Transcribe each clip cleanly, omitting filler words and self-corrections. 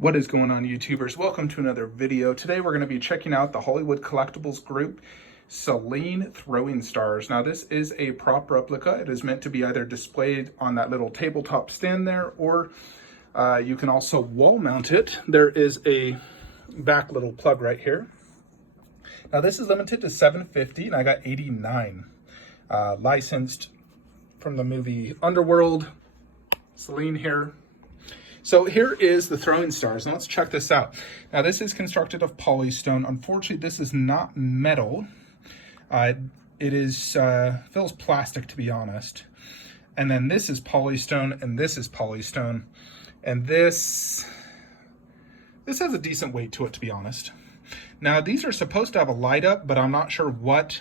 What is going on, YouTubers? Welcome to another video. Today we're going to be checking out the Hollywood Collectibles group Selene throwing stars. Now this is a prop replica. It is meant to be either displayed on that little tabletop stand there, or you can also wall mount it. There is a back little plug right here. Now this is limited to 750 and I got 89. Licensed from the movie Underworld. Selene here. So here is the throwing stars, and let's check this out. Now this is constructed of polystone. Unfortunately, this is not metal. It is feels plastic, to be honest. And then this is polystone, and this is polystone, and this has a decent weight to it, to be honest. Now these are supposed to have a light up, but I'm not sure what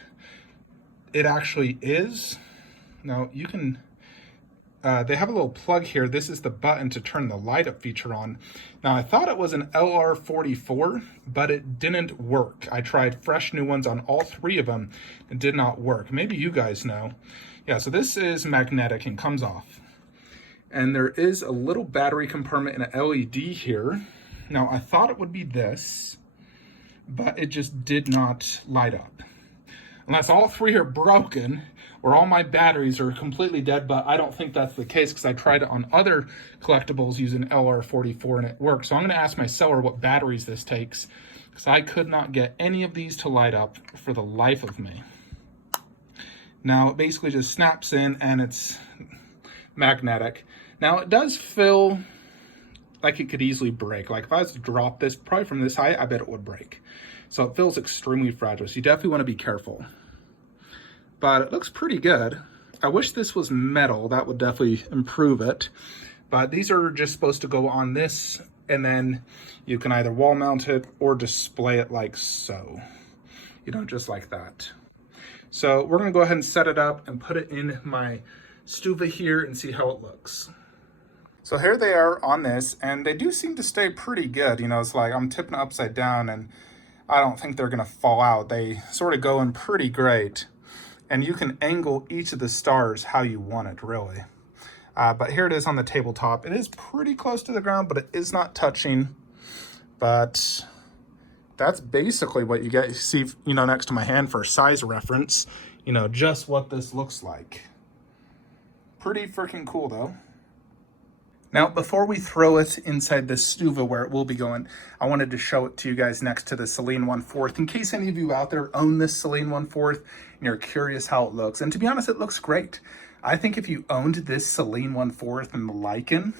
it actually is. Now you can. They have a little plug here. This is the button to turn the light up feature on. Now I thought it was an LR44, but it didn't work. I tried fresh new ones on all three of them. It did not work. Maybe you guys know. Yeah, so this is magnetic and comes off. And there is a little battery compartment and an LED here. Now I thought it would be this, but it just did not light up. Unless all three are broken, or all my batteries are completely dead, but I don't think that's the case because I tried it on other collectibles using LR44 and it worked. So I'm going to ask my seller what batteries this takes, because I could not get any of these to light up for the life of me. Now it basically just snaps in and it's magnetic. Now it does feel like it could easily break. Like if I was to drop this probably from this height, I bet it would break. So it feels extremely fragile. So you definitely want to be careful. But it looks pretty good. I wish this was metal. That would definitely improve it. But these are just supposed to go on this, and then you can either wall mount it or display it like so. You know, just like that. So we're gonna go ahead and set it up and put it in my stuva here and see how it looks. So here they are on this, and they do seem to stay pretty good. You know, it's like I'm tipping it upside down and I don't think they're gonna fall out. They sort of go in pretty great. And you can angle each of the stars how you want it, really. But here it is on the tabletop. It is pretty close to the ground, but it is not touching. But that's basically what you get. You see, you know, next to my hand for size reference, you know, just what this looks like. Pretty freaking cool, though. Now, before we throw it inside the stuva where it will be going, I wanted to show it to you guys next to the Selene 1/4, in case any of you out there own this Selene 1/4 and you're curious how it looks. And to be honest, it looks great. I think if you owned this Selene 1/4 and the Lycan,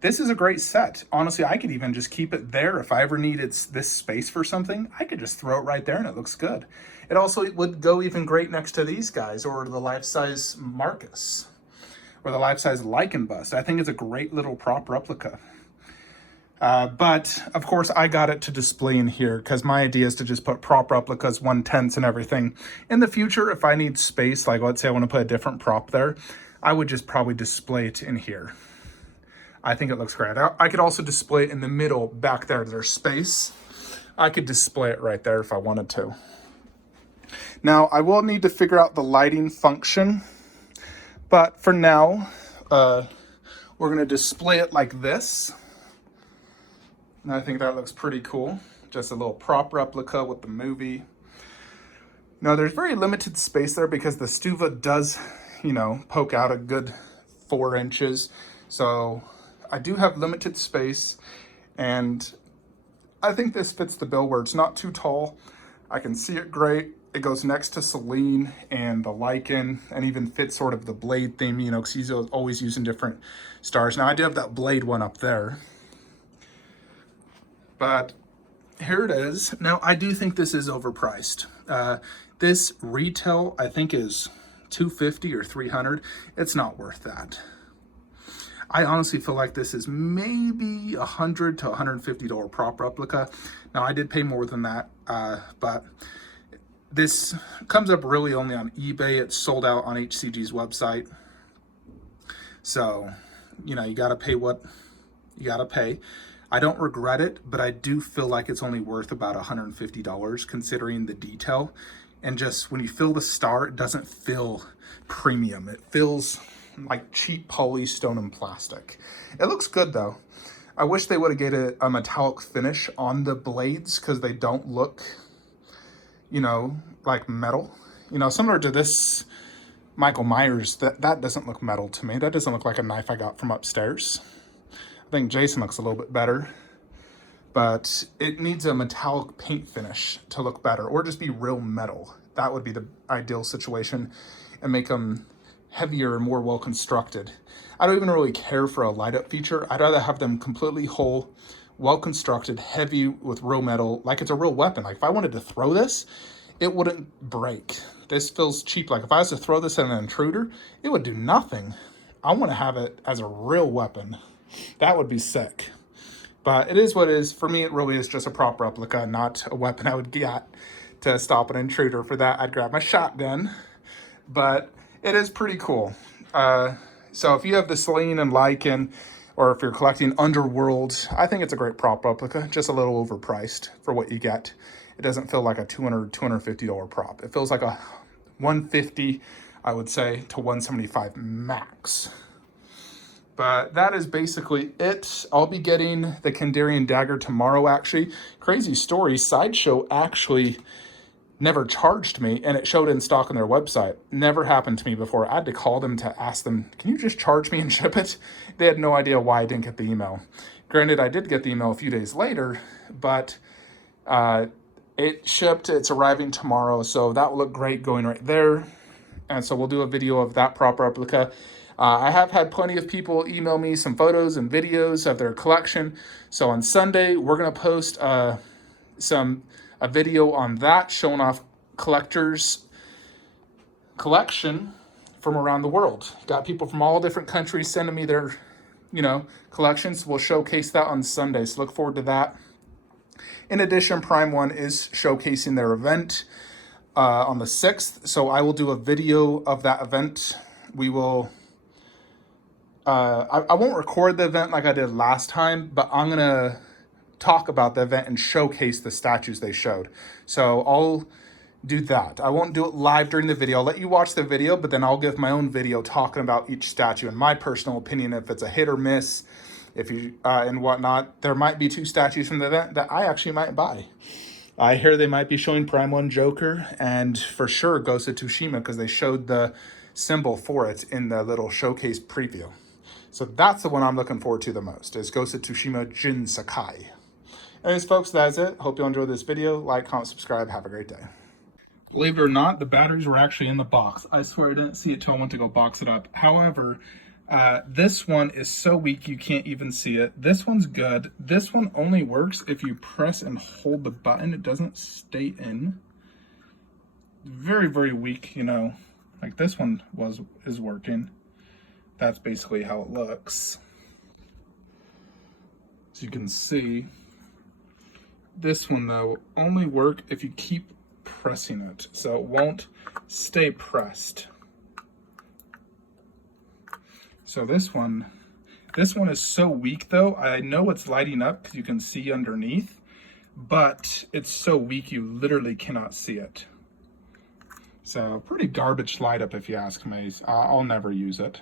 this is a great set. Honestly, I could even just keep it there. If I ever needed this space for something, I could just throw it right there and it looks good. It also would go even great next to these guys or the life-size Marcus, or the life-size Lycan bust. I think it's a great little prop replica. But of course I got it to display in here because my idea is to just put prop replicas, 1/10 and everything. In the future, if I need space, like let's say I want to put a different prop there, I would just probably display it in here. I think it looks great. I could also display it in the middle back there. There's space. I could display it right there if I wanted to. Now I will need to figure out the lighting function. But for now, we're going to display it like this. And I think that looks pretty cool. Just a little prop replica with the movie. Now, there's very limited space there because the stuva does, you know, poke out a good 4 inches. So I do have limited space. And I think this fits the bill where it's not too tall. I can see it great. It goes next to Selene and the Lycan, and even fits sort of the Blade theme, you know, because he's always using different stars. Now, I do have that Blade one up there. But here it is. Now, I do think this is overpriced. This retail, I think, is $250 or $300. It's not worth that. I honestly feel like this is maybe $100 to $150 prop replica. Now, I did pay more than that, but this comes up really only on eBay. It's sold out on HCG's website. So, you know, you got to pay what you got to pay. I don't regret it, but I do feel like it's only worth about $150 considering the detail. And just when you feel the star, it doesn't feel premium. It feels like cheap polystone and plastic. It looks good though. I wish they would have get a metallic finish on the blades because they don't look, you know, like metal. You know, similar to this Michael Myers, that doesn't look metal to me. That doesn't look like a knife I got from upstairs. I think Jason looks a little bit better, but it needs a metallic paint finish to look better, or just be real metal. That would be the ideal situation, and make them heavier and more well constructed. I don't even really care for a light up feature. I'd rather have them completely whole, well constructed, heavy with real metal, like it's a real weapon. Like if I wanted to throw this, it wouldn't break. This feels cheap. Like if I was to throw this at an intruder, it would do nothing. I want to have it as a real weapon. That would be sick. But it is what it is. For me, it really is just a prop replica, not a weapon I would get to stop an intruder. For that, I'd grab my shotgun. But it is pretty cool. So if you have the Selene and Lycan, or if you're collecting Underworld, I think it's a great prop replica, just a little overpriced for what you get. It doesn't feel like a $200, $250 prop. It feels like a $150, I would say, to $175 max. But that is basically it. I'll be getting the Kandarian dagger tomorrow, actually. Crazy story, Sideshow actually never charged me, and it showed in stock on their website. Never happened to me before. I had to call them to ask them, can you just charge me and ship it? They had no idea why I didn't get the email. Granted, I did get the email a few days later, but it shipped. It's arriving tomorrow, so that will look great going right there. And so we'll do a video of that prop replica. I have had plenty of people email me some photos and videos of their collection. So on Sunday, we're going to post a video on that, showing off collectors' collection from around the world. Got people from all different countries sending me their, collections. We'll showcase that on Sunday, so look forward to that. In addition, Prime One is showcasing their event on the 6th, so I will do a video of that event. We will... I won't record the event like I did last time, but I'm going to talk about the event and showcase the statues they showed. So I'll do that. I won't do it live during the video. I'll let you watch the video, but then I'll give my own video talking about each statue and my personal opinion, if it's a hit or miss, if you and whatnot. There might be 2 statues from the event that I actually might buy. I hear they might be showing Prime One Joker, and for sure Ghost of Tsushima, because they showed the symbol for it in the little showcase preview. So that's the one I'm looking forward to the most, is Ghost of Tsushima Jin Sakai. Anyways, folks, that's it. Hope you enjoyed this video. Like, comment, subscribe. Have a great day. Believe it or not, the batteries were actually in the box. I swear I didn't see it till I went to go box it up. However, this one is so weak you can't even see it. This one's good. This one only works if you press and hold the button. It doesn't stay in. Very, very weak, Like this one is working. That's basically how it looks. As you can see, this one though will only work if you keep pressing it, so it won't stay pressed. So this one is so weak though. I know it's lighting up because you can see underneath, but it's so weak you literally cannot see it. So pretty garbage light up if you ask me. I'll never use it.